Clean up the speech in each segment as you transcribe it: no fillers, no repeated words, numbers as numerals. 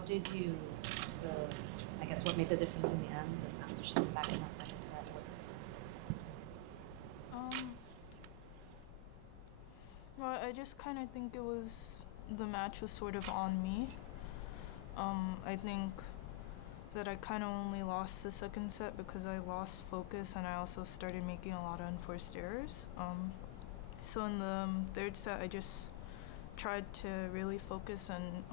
how did you, I guess, what made the difference in the end after she came back in that second set? Well, I just kind of think the match was sort of on me. I think that I kind of only lost the second set because I lost focus and I also started making a lot of unforced errors. So in the third set, I just tried to really focus and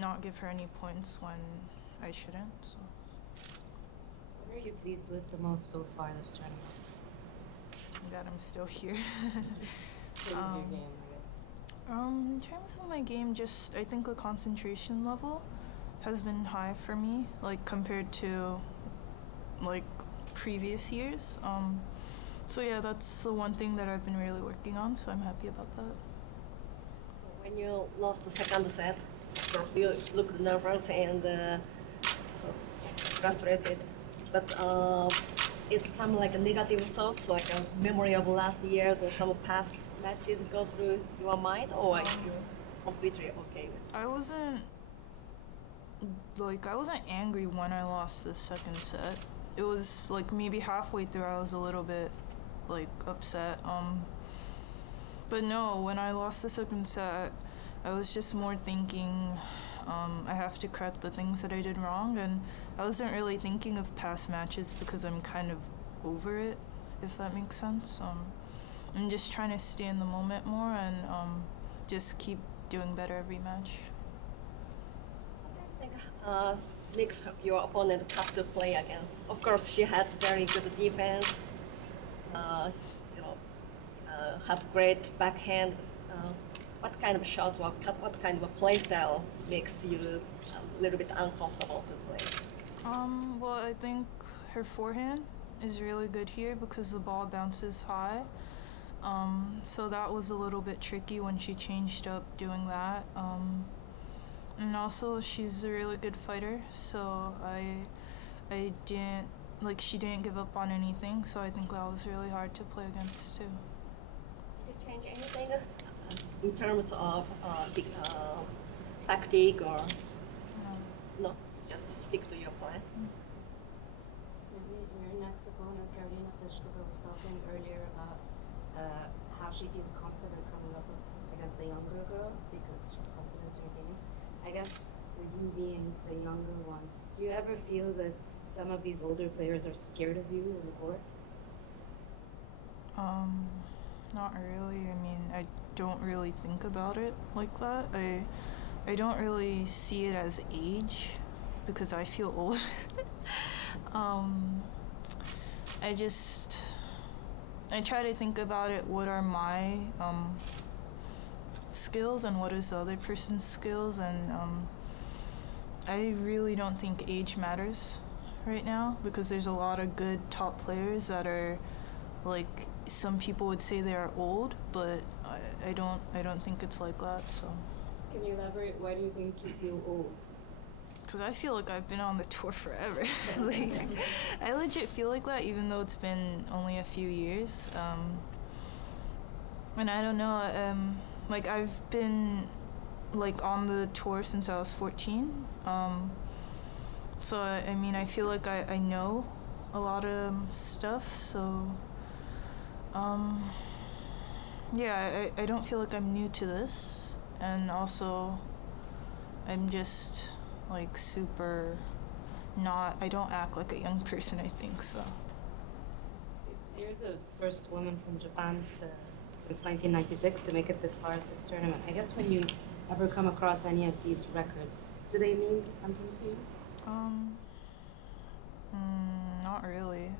not give her any points when I shouldn't. So. What are you pleased with the most so far this tournament? That I'm still here. Your game, in terms of my game, just I think the concentration level has been high for me, like compared to like previous years. So yeah, that's the one thing that I've been really working on, so I'm happy about that. When you lost the second set, of course you looked nervous and so frustrated, but it's some like negative thoughts, like a memory of last years or some past matches go through your mind, or are you completely okay with it? I wasn't angry when I lost the second set. It was like maybe halfway through I was a little bit like upset. But no, when I lost the second set, I was just more thinking I have to correct the things that I did wrong, and I wasn't really thinking of past matches because I'm kind of over it, if that makes sense. I'm just trying to stay in the moment more and just keep doing better every match. I think makes your opponent tough to play against. Of course, she has very good defense. Have great backhand. What kind of shot or what kind of a play style makes you a little bit uncomfortable to play? Well, I think her forehand is really good here because the ball bounces high. So that was a little bit tricky when she changed up doing that. And also she's a really good fighter, so I didn't, like, she didn't give up on anything, so I think that was really hard to play against too. Did you change anything in terms of the tactic or? No, just stick to your plan. Your next opponent, Karolina Pliskova, was talking earlier about how she feels confident coming up against the younger girls because she has confidence in her game. I guess for you being the younger one, do you ever feel that some of these older players are scared of you in the court? Not really. I mean, I don't really think about it like that. I don't really see it as age because I feel old. I try to think about it, what are my skills and what is the other person's skills, and I really don't think age matters right now because there's a lot of good top players that are, like, some people would say they are old, but I don't think it's like that. So. Can you elaborate? Why do you think you feel old? Because I feel like I've been on the tour forever. Like, I legit feel like that, even though it's been only a few years. And I don't know. Like, I've been like on the tour since I was 14. So I mean, I feel like I know a lot of stuff. So. Yeah, I don't feel like I'm new to this, and also I'm just like super I don't act like a young person, I think, so. You're the first woman from Japan since 1996 to make it this far at this tournament. I guess when you ever come across any of these records, do they mean something to you? Not really.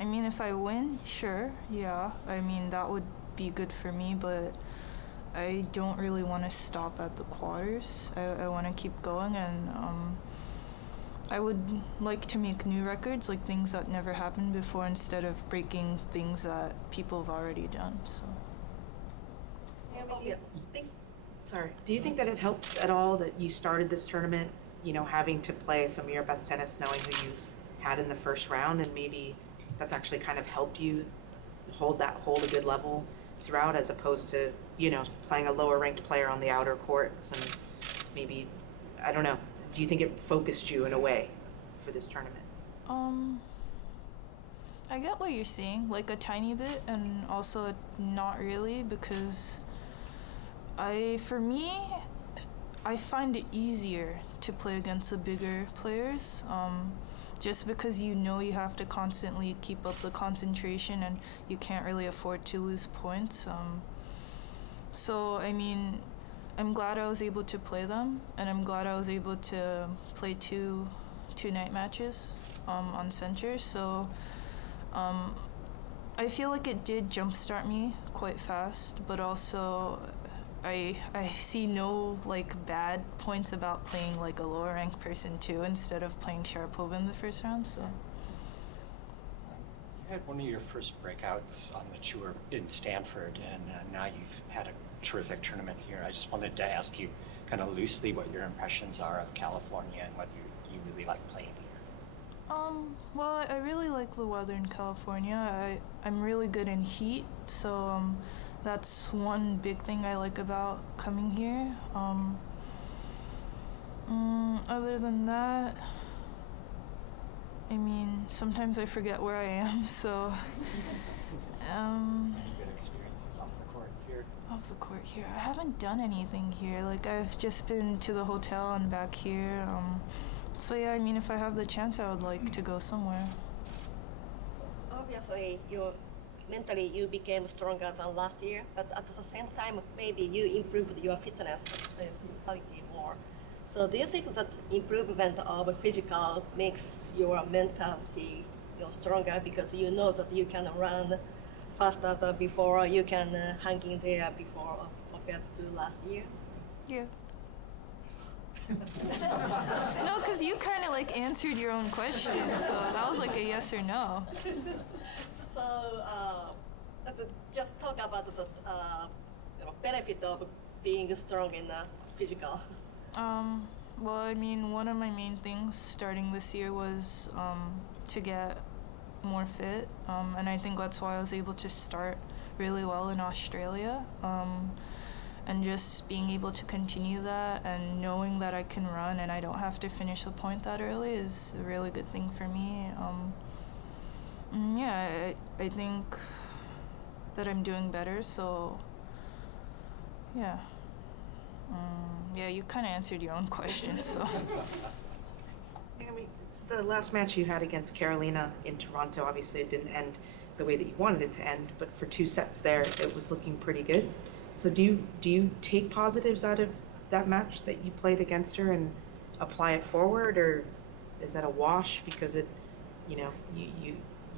I mean, if I win, sure, yeah. I mean, that would be good for me, but I don't really want to stop at the quarters. I want to keep going, and I would like to make new records, like things that never happened before, instead of breaking things that people have already done, so. Do you think that it helped at all that you started this tournament, you know, having to play some of your best tennis, knowing who you had in the first round, and maybe that's actually kind of helped you hold a good level throughout, as opposed to, you know, playing a lower ranked player on the outer courts and maybe, I don't know, do you think it focused you in a way for this tournament? I get what you're saying, like a tiny bit, and also not really, because for me, I find it easier to play against the bigger players, just because you know you have to constantly keep up the concentration and you can't really afford to lose points. So, I mean, I'm glad I was able to play them, and I'm glad I was able to play two night matches on center. So I feel like it did jumpstart me quite fast, but also I see no like bad points about playing like a lower ranked person too instead of playing Sharapova in the first round. So you had one of your first breakouts on the tour in Stanford, and now you've had a terrific tournament here. I just wanted to ask you kind of loosely what your impressions are of California and whether you really like playing here. Well, I really like the weather in California. I'm really good in heat, so that's one big thing I like about coming here. Other than that, I mean, sometimes I forget where I am, so Any good experiences off the court here? Off the court here, I haven't done anything here. Like, I've just been to the hotel and back here. So yeah, I mean, if I have the chance, I would like to go somewhere. Obviously, mentally you became stronger than last year, but at the same time, maybe you improved your fitness, physicality more. So do you think that improvement of physical makes your mentality stronger because you know that you can run faster than before, you can hang in there before compared to last year? Yeah. No, because you kind of like answered your own question, so that was like a yes or no. So let's just talk about the benefit of being strong in physical. Well, I mean, one of my main things starting this year was to get more fit, and I think that's why I was able to start really well in Australia. And just being able to continue that and knowing that I can run and I don't have to finish the point that early is a really good thing for me. Yeah, I think that I'm doing better, so yeah. Yeah, you kind of answered your own question, so. Naomi, the last match you had against Carolina in Toronto, obviously it didn't end the way that you wanted it to end, but for 2 sets there, it was looking pretty good. So do you take positives out of that match that you played against her and apply it forward, or is that a wash because you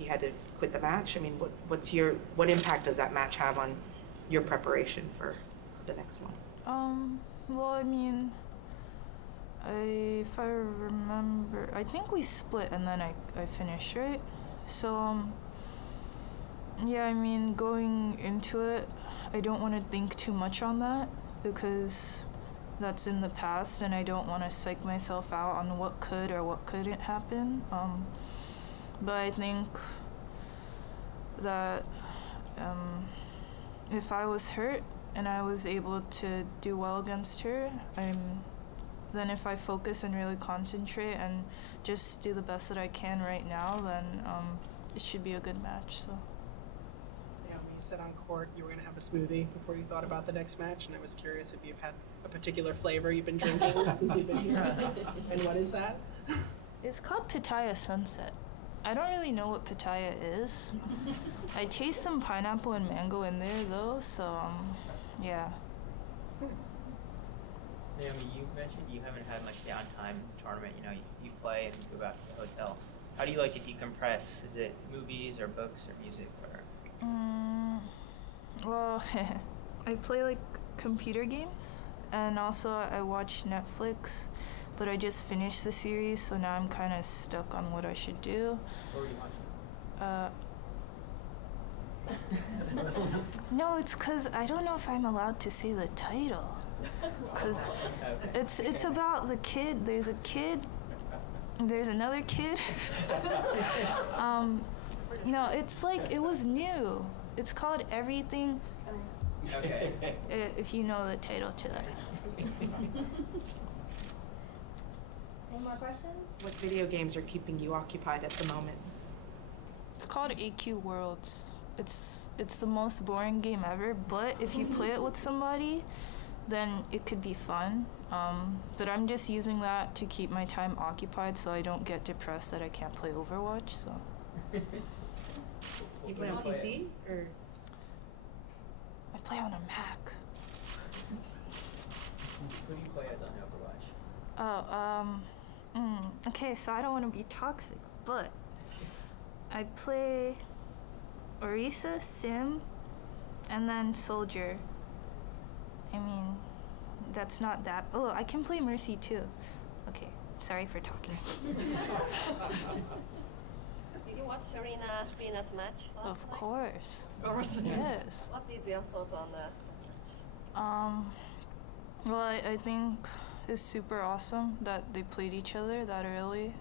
had to quit the match? I mean, what impact does that match have on your preparation for the next one? Well, I mean, if I remember, I think we split and then I finished, right? So, yeah, I mean, going into it, I don't want to think too much on that because that's in the past and I don't want to psych myself out on what could or what couldn't happen. But I think that if I was hurt and I was able to do well against her, then if I focus and really concentrate and just do the best that I can right now, then it should be a good match. So. You said on court you were going to have a smoothie before you thought about the next match, and I was curious if you've had a particular flavor you've been drinking since you've been here. And what is that? It's called Pitaya Sunset. I don't really know what pitaya is. I taste some pineapple and mango in there though, so yeah. Naomi, you mentioned you haven't had much downtime in the tournament. You play and go back to the hotel. How do you like to decompress? Is it movies or books or music or? Well, I play like computer games and also I watch Netflix, but I just finished the series, so now I'm kind of stuck on what I should do. What were you watching? No, it's because I don't know if I'm allowed to say the title. Because it's about the kid. There's a kid. There's another kid. No, it's like, it was new. It's called Everything. Okay. If you know the title to that. Any more questions? What video games are keeping you occupied at the moment? It's called AQ Worlds. It's the most boring game ever, but if you play it with somebody, then it could be fun. But I'm just using that to keep my time occupied so I don't get depressed that I can't play Overwatch, so. You play on PC or? I play on a Mac. Who do you play as on Overwatch? Okay, so I don't want to be toxic, but I play Orisa, Sim, and then Soldier. I mean, that's not that. Oh, I can play Mercy too. Okay, sorry for talking. Did you watch Serena Venus match last Of night? course. Of course. Yes. What is your thought on that match? Well, I think it's super awesome that they played each other that early.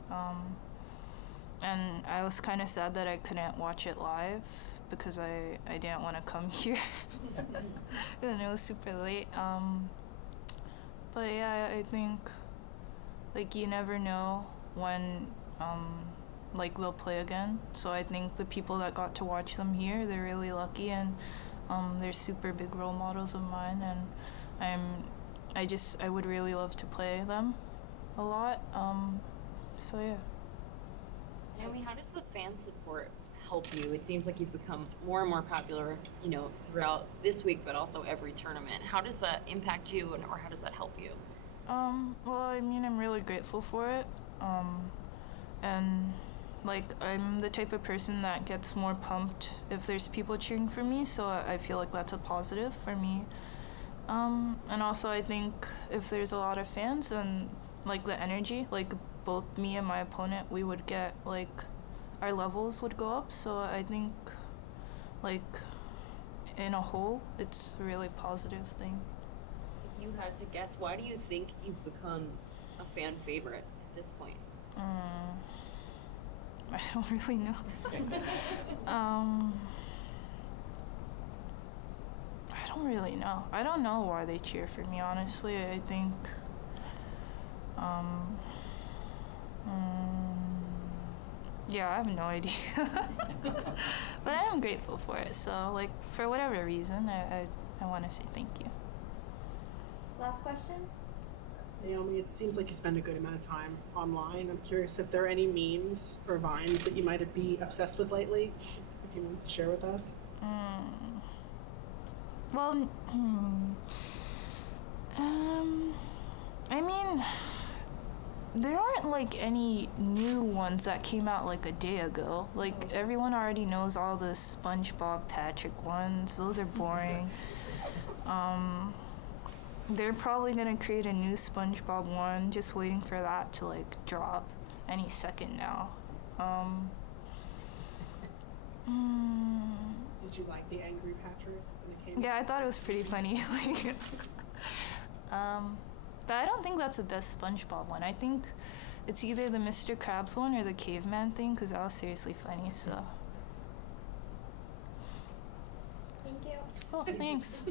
And I was kind of sad that I couldn't watch it live because I didn't want to come here. And it was super late. But yeah, I think, like, you never know when, like, they'll play again. So I think the people that got to watch them here, they're really lucky, and they're super big role models of mine, and I would really love to play them a lot. So yeah. Naomi, how does the fan support help you? It seems like you've become more and more popular, you know, throughout this week, but also every tournament. How does that impact you, or how does that help you? Well, I mean, I'm really grateful for it. And, like, I'm the type of person that gets more pumped if there's people cheering for me, so I feel like that's a positive for me. And also I think if there's a lot of fans, then, like, the energy, like, both me and my opponent, we would get, like, our levels would go up, so I think, like, in a whole, it's a really positive thing. If you had to guess, why do you think you've become a fan favorite at this point? I don't really know. I don't really know. I don't know why they cheer for me, honestly. I think, yeah, I have no idea. But I am grateful for it, so, like, for whatever reason, I want to say thank you. Last question? Naomi, it seems like you spend a good amount of time online. I'm curious if there are any memes or vines that you might be obsessed with lately, if you want to share with us. Well, I mean, there aren't, like, any new ones that came out, like, a day ago. Like, everyone already knows all the SpongeBob Patrick ones. Those are boring. They're probably gonna create a new SpongeBob one, just waiting for that to, like, drop any second now. Did you like the angry Patrick when it came Yeah, out? I thought it was pretty funny. Like, but I don't think that's the best SpongeBob one. I think it's either the Mr. Krabs one or the caveman thing, because that was seriously funny, so. Thank you. Oh, thanks.